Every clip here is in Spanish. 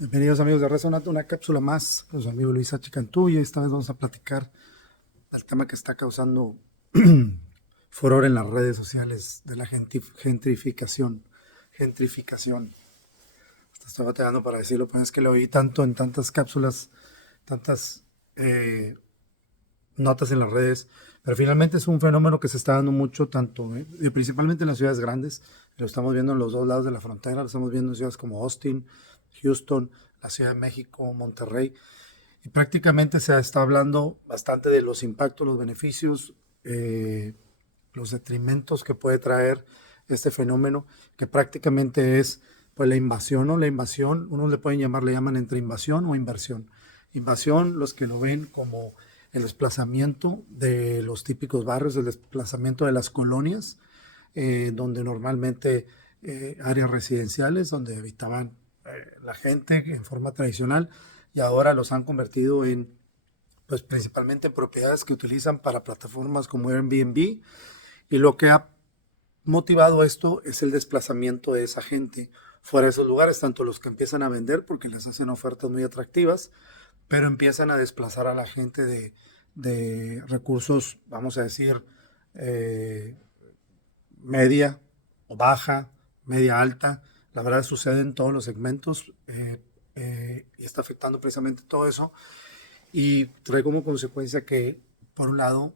Bienvenidos amigos de Resonato, una cápsula más con su amigo Luis H. Cantú, y esta vez vamos a platicar del tema que está causando furor en las redes sociales de la gentrificación. Gentrificación. Estoy batallando para decirlo, pues es que lo oí tanto en tantas cápsulas, tantas notas en las redes, pero finalmente es un fenómeno que se está dando mucho, tanto principalmente en las ciudades grandes. Lo estamos viendo en los dos lados de la frontera, lo estamos viendo en ciudades como Austin, Houston, la Ciudad de México, Monterrey, y prácticamente se está hablando bastante de los impactos, los beneficios, los detrimentos que puede traer este fenómeno, que prácticamente es pues la invasión, o la invasión, unos le llaman entre invasión o inversión. Invasión, los que lo ven como el desplazamiento de los típicos barrios, el desplazamiento de las colonias, donde normalmente áreas residenciales, donde habitaban la gente en forma tradicional, y ahora los han convertido en, pues principalmente en propiedades que utilizan para plataformas como Airbnb, y lo que ha motivado esto es el desplazamiento de esa gente fuera de esos lugares, tanto los que empiezan a vender porque les hacen ofertas muy atractivas, pero empiezan a desplazar a la gente de recursos, vamos a decir, eh, media o baja, media alta. La verdad sucede en todos los segmentos, y está afectando precisamente todo eso, y trae como consecuencia que, por un lado,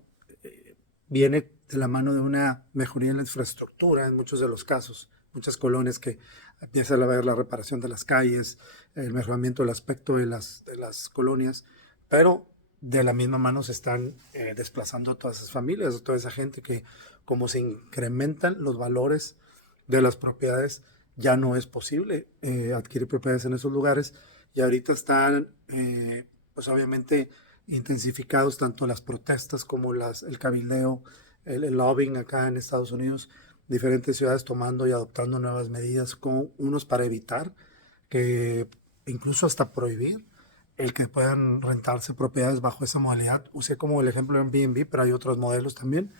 viene de la mano de una mejoría en la infraestructura en muchos de los casos, muchas colonias que empiezan a ver la reparación de las calles, el mejoramiento del aspecto de las colonias, pero de la misma mano se están desplazando a todas esas familias, a toda esa gente que, como se incrementan los valores de las propiedades, ya no es posible adquirir propiedades en esos lugares, y ahorita están pues obviamente intensificados tanto las protestas como el cabildeo, el lobbying acá en Estados Unidos, diferentes ciudades tomando y adoptando nuevas medidas, con unos para evitar que, incluso hasta prohibir el que puedan rentarse propiedades bajo esa modalidad. Usé como el ejemplo de Airbnb, pero hay otros modelos también,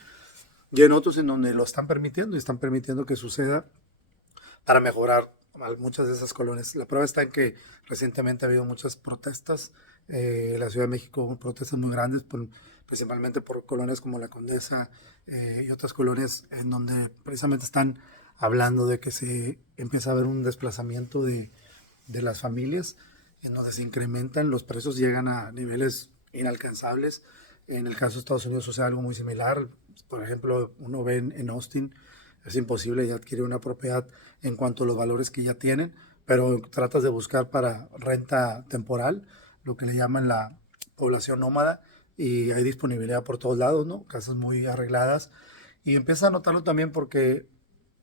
y en otros en donde lo están permitiendo, y están permitiendo que suceda para mejorar muchas de esas colonias. La prueba está en que recientemente ha habido muchas protestas en la Ciudad de México, protestas muy grandes, principalmente por colonias como La Condesa, y otras colonias en donde precisamente están hablando de que se empieza a haber un desplazamiento de las familias, en donde se incrementan, los precios llegan a niveles inalcanzables. En el caso de Estados Unidos sucede algo muy similar. Por ejemplo, uno ve en Austin, es imposible ya adquirir una propiedad en cuanto a los valores que ya tienen, pero tratas de buscar para renta temporal, lo que le llaman la población nómada, y hay disponibilidad por todos lados, ¿no? Casas muy arregladas, y empiezas a notarlo también porque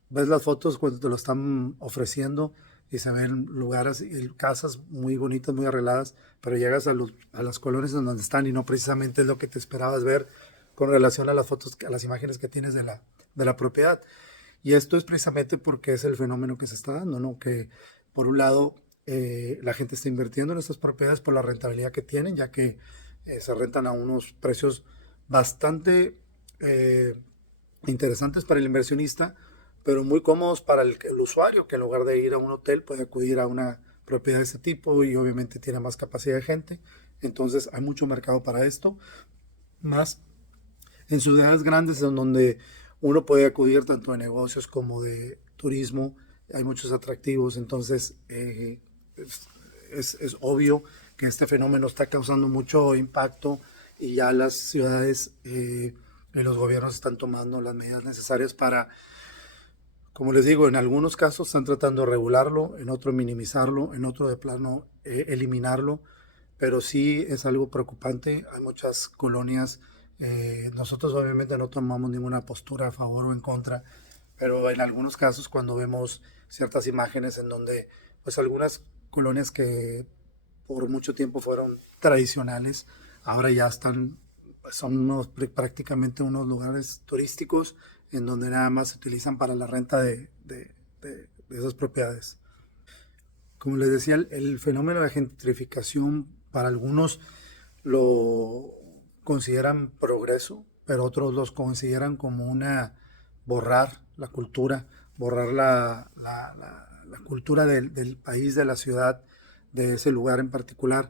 ves las fotos cuando te lo están ofreciendo, y se ven lugares y casas muy bonitas, muy arregladas, pero llegas a las colonias en donde están y no precisamente es lo que te esperabas ver con relación a las fotos, a las imágenes que tienes de la propiedad. Y esto es precisamente porque es el fenómeno que se está dando, ¿no? Que por un lado la gente está invirtiendo en estas propiedades por la rentabilidad que tienen, ya que se rentan a unos precios bastante eh, interesantes para el inversionista, pero muy cómodos para el usuario, que en lugar de ir a un hotel puede acudir a una propiedad de ese tipo, y obviamente tiene más capacidad de gente. Entonces hay mucho mercado para esto, más en ciudades grandes en donde uno puede acudir tanto de negocios como de turismo, hay muchos atractivos. Entonces es, es obvio que este fenómeno está causando mucho impacto, y ya las ciudades y los gobiernos están tomando las medidas necesarias para, como les digo, en algunos casos están tratando de regularlo, en otro minimizarlo, en otro de plano eliminarlo, pero sí es algo preocupante. Hay muchas colonias, nosotros obviamente no tomamos ninguna postura a favor o en contra, pero en algunos casos cuando vemos ciertas imágenes en donde pues algunas colonias que por mucho tiempo fueron tradicionales, ahora ya están, son prácticamente unos lugares turísticos en donde nada más se utilizan para la renta de esas propiedades. Como les decía, el fenómeno de gentrificación para algunos lo consideran progreso, pero otros los consideran como una borrar la cultura, borrar la cultura del país, de la ciudad, de ese lugar en particular.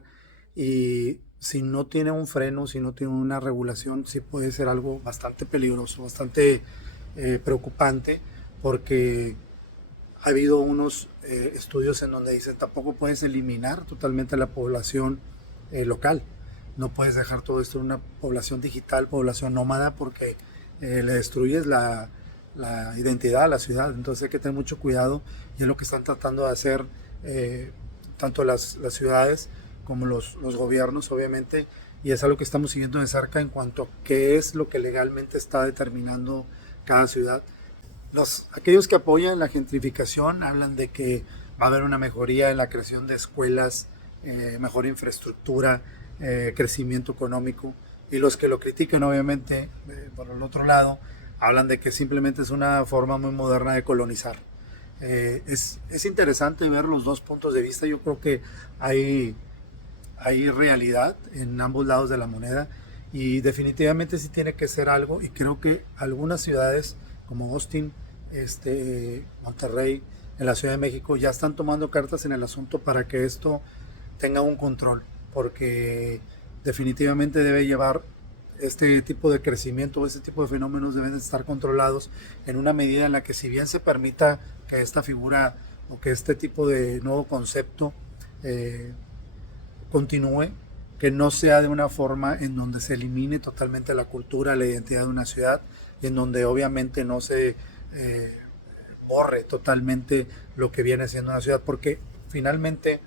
Y si no tiene un freno, si no tiene una regulación, sí puede ser algo bastante peligroso, bastante preocupante, porque ha habido unos estudios en donde dicen tampoco puedes eliminar totalmente la población local. No puedes dejar todo esto en una población digital, población nómada, porque le destruyes la identidad a la ciudad. Entonces hay que tener mucho cuidado y es lo que están tratando de hacer tanto las ciudades como los gobiernos, obviamente, y es algo que estamos siguiendo de cerca en cuanto a qué es lo que legalmente está determinando cada ciudad. Aquellos que apoyan la gentrificación hablan de que va a haber una mejoría en la creación de escuelas, mejor infraestructura, crecimiento económico, y los que lo critican, obviamente, por el otro lado, hablan de que simplemente es una forma muy moderna de colonizar. Es interesante ver los dos puntos de vista. Yo creo que hay realidad en ambos lados de la moneda y definitivamente sí tiene que ser algo, y creo que algunas ciudades como Austin, Monterrey, en la Ciudad de México ya están tomando cartas en el asunto para que esto tenga un control, porque definitivamente debe llevar este tipo de crecimiento, este tipo de fenómenos deben estar controlados en una medida en la que, si bien se permita que esta figura o que este tipo de nuevo concepto continúe, que no sea de una forma en donde se elimine totalmente la cultura, la identidad de una ciudad, y en donde obviamente no se borre totalmente lo que viene siendo una ciudad, porque finalmente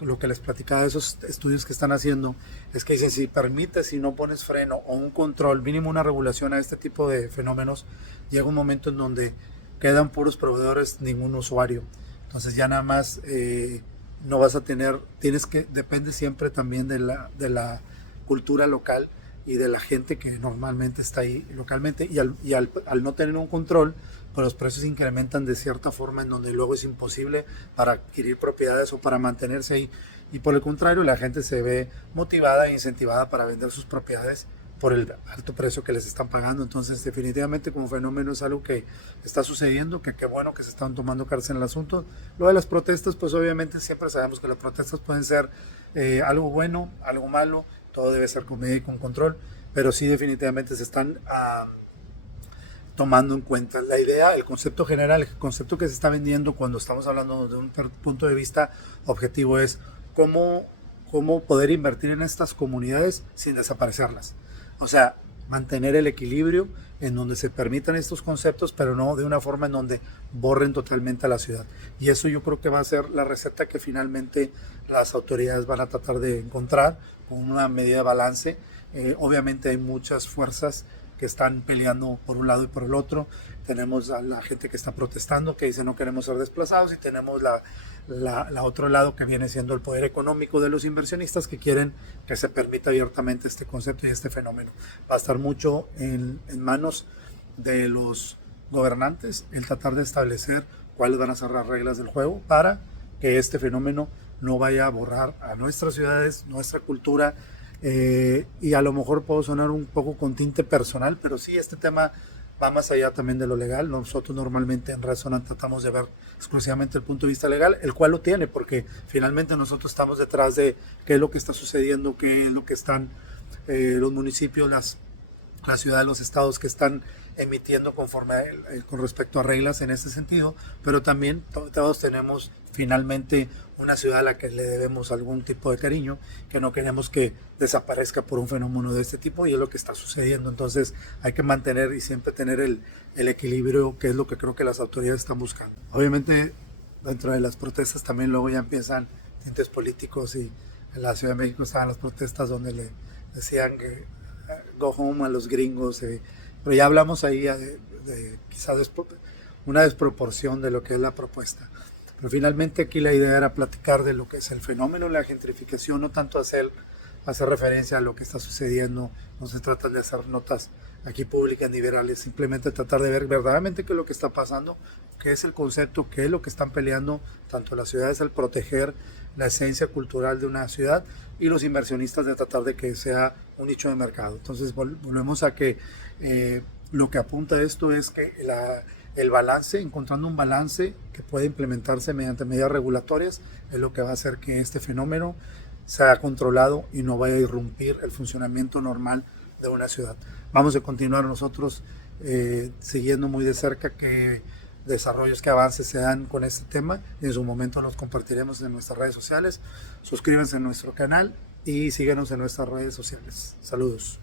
lo que les platicaba de esos estudios que están haciendo es que dicen, si permites, si no pones freno o un control, mínimo una regulación a este tipo de fenómenos, llega un momento en donde quedan puros proveedores, ningún usuario. Entonces ya nada más no vas a tener, depende siempre también de la cultura local y de la gente que normalmente está ahí localmente, y al no tener un control, pues los precios incrementan de cierta forma en donde luego es imposible para adquirir propiedades o para mantenerse ahí, y por el contrario la gente se ve motivada e incentivada para vender sus propiedades por el alto precio que les están pagando. Entonces definitivamente como fenómeno es algo que está sucediendo, que qué bueno que se están tomando cartas en el asunto. Lo de las protestas, pues obviamente siempre sabemos que las protestas pueden ser algo bueno, algo malo, todo debe ser con medida y con control, pero sí definitivamente se están tomando en cuenta. La idea, el concepto general, el concepto que se está vendiendo cuando estamos hablando de un punto de vista objetivo es cómo poder invertir en estas comunidades sin desaparecerlas. O sea, mantener el equilibrio en donde se permitan estos conceptos, pero no de una forma en donde borren totalmente a la ciudad. Y eso yo creo que va a ser la receta que finalmente las autoridades van a tratar de encontrar con una medida de balance. Obviamente hay muchas fuerzas que están peleando por un lado y por el otro. Tenemos a la gente que está protestando, que dice no queremos ser desplazados, y tenemos la otro lado que viene siendo el poder económico de los inversionistas que quieren que se permita abiertamente este concepto y este fenómeno. Va a estar mucho en manos de los gobernantes el tratar de establecer cuáles van a ser las reglas del juego para que este fenómeno no vaya a borrar a nuestras ciudades, nuestra cultura. Y a lo mejor puedo sonar un poco con tinte personal, pero sí, este tema va más allá también de lo legal. Nosotros normalmente en Resonant tratamos de ver exclusivamente el punto de vista legal, el cual lo tiene, porque finalmente nosotros estamos detrás de qué es lo que está sucediendo, qué es lo que están los municipios, la ciudad, los estados que están emitiendo conforme con respecto a reglas en este sentido, pero también todos tenemos finalmente una ciudad a la que le debemos algún tipo de cariño, que no queremos que desaparezca por un fenómeno de este tipo, y es lo que está sucediendo. Entonces hay que mantener y siempre tener el equilibrio, que es lo que creo que las autoridades están buscando. Obviamente dentro de las protestas también luego ya empiezan tintes políticos, y en la Ciudad de México estaban las protestas donde le decían que go home a los gringos, pero ya hablamos ahí de quizás una desproporción de lo que es la propuesta. Pero finalmente aquí la idea era platicar de lo que es el fenómeno de la gentrificación, no tanto hacer referencia a lo que está sucediendo. No se trata de hacer notas aquí públicas ni virales, simplemente tratar de ver verdaderamente qué es lo que está pasando, qué es el concepto, qué es lo que están peleando tanto las ciudades al proteger la esencia cultural de una ciudad, y los inversionistas de tratar de que sea un nicho de mercado. Entonces volvemos a que lo que apunta esto es que el balance, encontrando un balance que puede implementarse mediante medidas regulatorias, es lo que va a hacer que este fenómeno sea controlado y no vaya a irrumpir el funcionamiento normal de una ciudad. Vamos a continuar nosotros siguiendo muy de cerca que desarrollos, que avances se dan con este tema, y en su momento los compartiremos en nuestras redes sociales. Suscríbanse a nuestro canal y síguenos en nuestras redes sociales. Saludos.